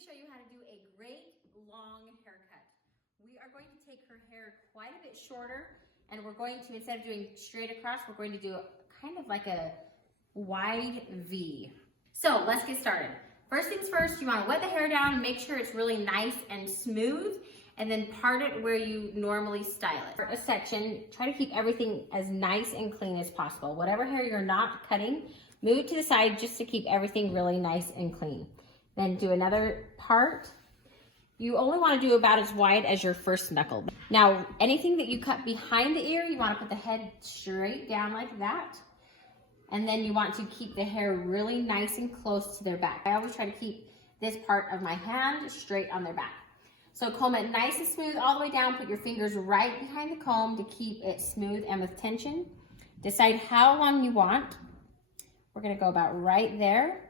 to show you how to do a great long haircut. We are going to take her hair quite a bit shorter, and we're going to, instead of doing straight across, we're going to do kind of like a wide V. So let's get started. First things first, you want to wet the hair down, make sure it's really nice and smooth, and then part it where you normally style it. For a section, try to keep everything as nice and clean as possible. Whatever hair you're not cutting, move it to the side just to keep everything really nice and clean. Then do another part. You only want to do about as wide as your first knuckle. Now, anything that you cut behind the ear, you want to put the head straight down like that. And then you want to keep the hair really nice and close to their back. I always try to keep this part of my hand straight on their back. So comb it nice and smooth all the way down. Put your fingers right behind the comb to keep it smooth and with tension. Decide how long you want. We're gonna go about right there.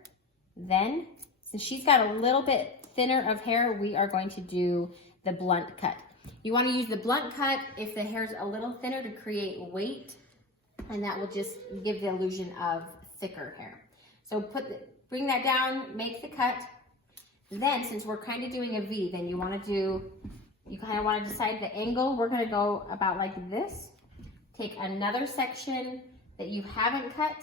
Then, since she's got a little bit thinner of hair, we are going to do the blunt cut. You wanna use the blunt cut if the hair's a little thinner to create weight, and that will just give the illusion of thicker hair. So bring that down, make the cut. Then, since we're kind of doing a V, then you kind of want to decide the angle. We're going to go about like this. Take another section that you haven't cut.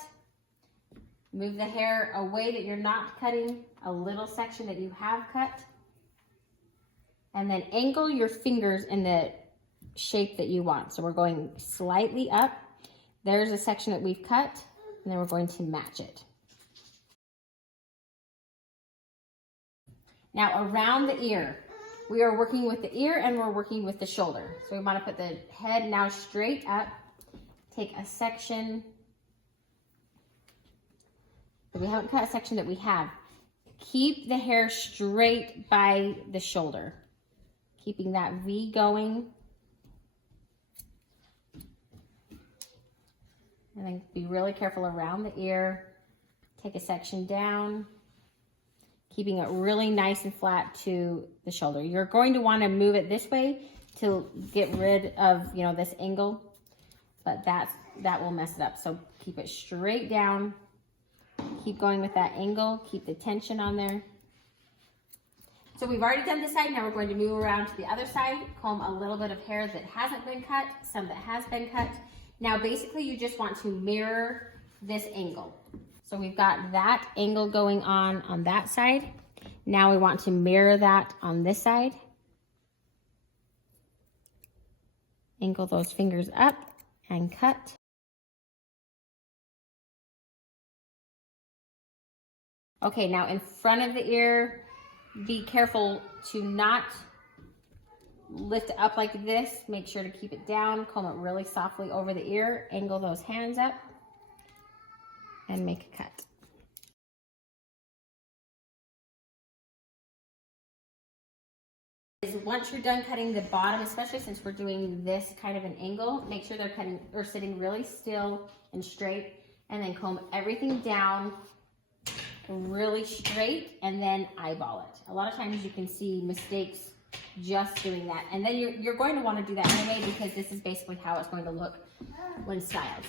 Move the hair away that you're not cutting, a little section that you have cut. And then angle your fingers in the shape that you want. So we're going slightly up. There's a section that we've cut, and then we're going to match it. Now around the ear, we are working with the ear and we're working with the shoulder. So we want to put the head now straight up, take a section, but we haven't cut a section that we have. Keep the hair straight by the shoulder, keeping that V going. And then be really careful around the ear. Take a section down, keeping it really nice and flat to the shoulder. You're going to want to move it this way to get rid of, this angle, but that will mess it up. So keep it straight down. Keep going with that angle. Keep the tension on there. So we've already done this side. Now we're going to move around to the other side. Comb a little bit of hair that hasn't been cut, some that has been cut. Now basically you just want to mirror this angle. So we've got that angle going on that side. Now we want to mirror that on this side. Angle those fingers up and cut. Okay, now in front of the ear, be careful to not lift it up like this. Make sure to keep it down. Comb it really softly over the ear. Angle those hands up and make a cut. Once you're done cutting the bottom, especially since we're doing this kind of an angle, make sure they're cutting or sitting really still and straight, and then comb everything down really straight and then eyeball it. A lot of times you can see mistakes just doing that, and then you're going to want to do that anyway because this is basically how it's going to look when styled.